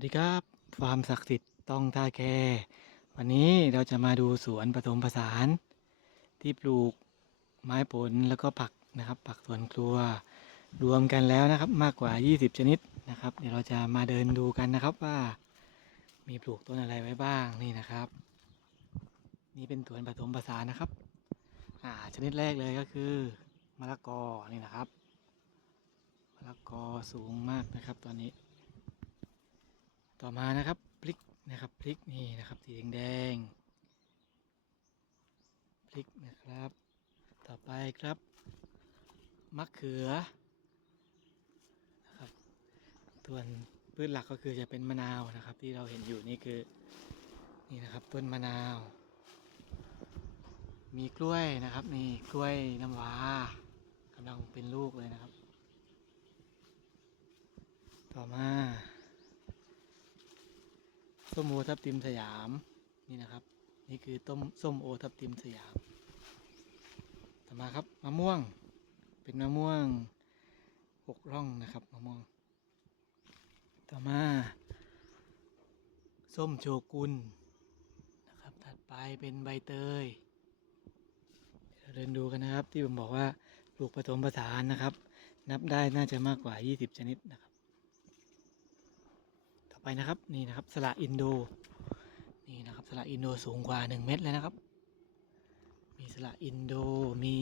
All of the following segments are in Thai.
วัสดีครับ ฟาร์มศักดิ์สิทธิ์ต้องท่าแค วันนี้เราจะมาดูสวนผสมผสาน ที่ปลูกไม้ผลแล้วก็ผักนะครับ ผักสวนครัว รวมกันแล้วนะครับมากกว่า 20 ชนิดนะครับ เดี๋ยวเราจะมาเดินดูกันนะครับว่า มีปลูกต้นอะไรไว้บ้างนี่นะครับ นี่เป็นสวนผสมผสานนะครับอ่าชนิดแรกเลยก็คือมะละกอนี่นะครับมะละกอสูงมากนะครับตอนนี้ ต่อมานะครับพริกนะครับพริกนี่นะครับสีแดงๆพริกนะครับ ต่อไปครับมะเขือนะครับส่วนพืชหลักก็คือจะเป็นมะนาวนะครับ ที่เราเห็นอยู่นี่คือนี่นะครับต้นมะนาว มีกล้วยนะครับนี่กล้วยน้ำว้ากำลังเป็นลูกเลยนะครับ ต่อมา ส้มโอทับทิมสยามนี่นะครับ นี่คือต้มส้มโอทับทิมสยามต่อมาครับมะม่วง เป็นมะม่วงหกร่องนะครับมะม่วง ต่อมา ส้มโชกุนนะครับถัดไปเป็นใบเตยเราเดินดูกันนะครับที่ผมบอกว่าปลูกผสมผสานนะครับ นับได้น่าจะมากกว่า 20 ชนิดนะครับ ไปนะครับนี่นะครับสละอินโดนี่นะครับสละอินโดสูงกว่า 1 เมตรเลยนะครับ มีสละอินโดมี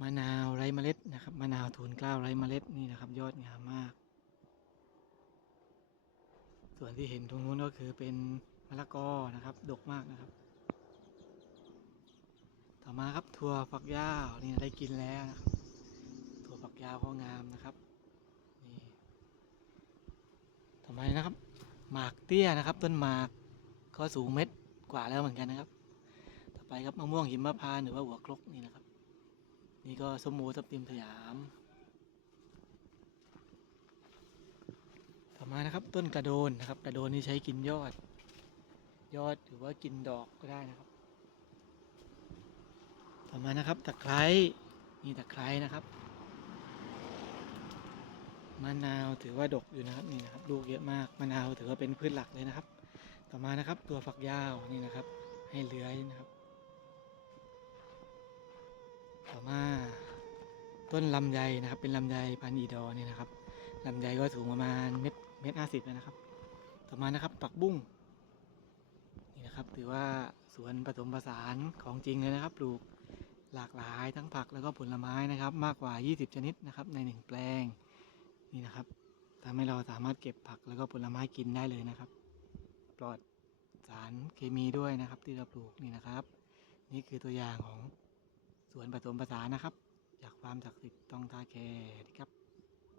มะนาวไร้เมล็ดนะครับมะนาวทูนกล้าวไร้เมล็ดนี่นะครับ ยอดงามมาก ส่วนที่เห็นตรงนู้นก็คือเป็นมะละกอนะครับ ดกมากนะครับ ต่อมาครับถั่วฝักยาวนี่ได้กินแล้วนะครับถั่วฝักยาวก็งามนะครับนี่ ต่อ ไปนะครับ หมากเตี้ยนะครับ ต้นหมากก็สูงเม็ดกว่าแล้วเหมือนกันนะครับ ต่อไปครับมะม่วงหิมพานต์หรือว่าหัวครกนี่นะครับ นี่ก็สมโอทับทิมสยาม ต่อมานะครับต้นกระโดนนะครับ กระโดนนี่ใช้กินยอด ยอดหรือว่ากินดอกก็ได้นะครับ ต่อมานะครับตะไคร้นี่ตะไคร้นะครับ มะนาวถือว่าดกอยู่นะครับนี่นะครับลูกเยอะมากมะนาวถือว่าเป็นพืชหลักเลยนะครับ ต่อมานะครับตัวฝักยาวนี่นะครับ ให้เลื้อยนะครับ ต่อมาต้นลำไยนะครับ เป็นลำไยพันอีดอร์นี่ยนะครับลำไยก็สูงประมาณเม็ดเม็ดห้าสิบนะครับ ต่อมานะครับปักบุ้งนี่นะครับ ถือว่าสวนผสมผสานของจริงเลยนะครับ ปลูกหลากหลายทั้งผักแล้วก็ผลไม้นะครับ มากกว่า 20 ชนิดนะครับ ในหนึ่งแปลง นี่นะครับทำให้เราสามารถเก็บผักแล้วก็ผลไม้กินได้เลยนะครับ ปลอดสารเคมีด้วยนะครับ ที่เราปลูกนี่นะครับ นี่คือตัวอย่างของสวนผสมผสานนะครับ จากความศักดิ์สิทธิ์ต้องทาแคร์ครับ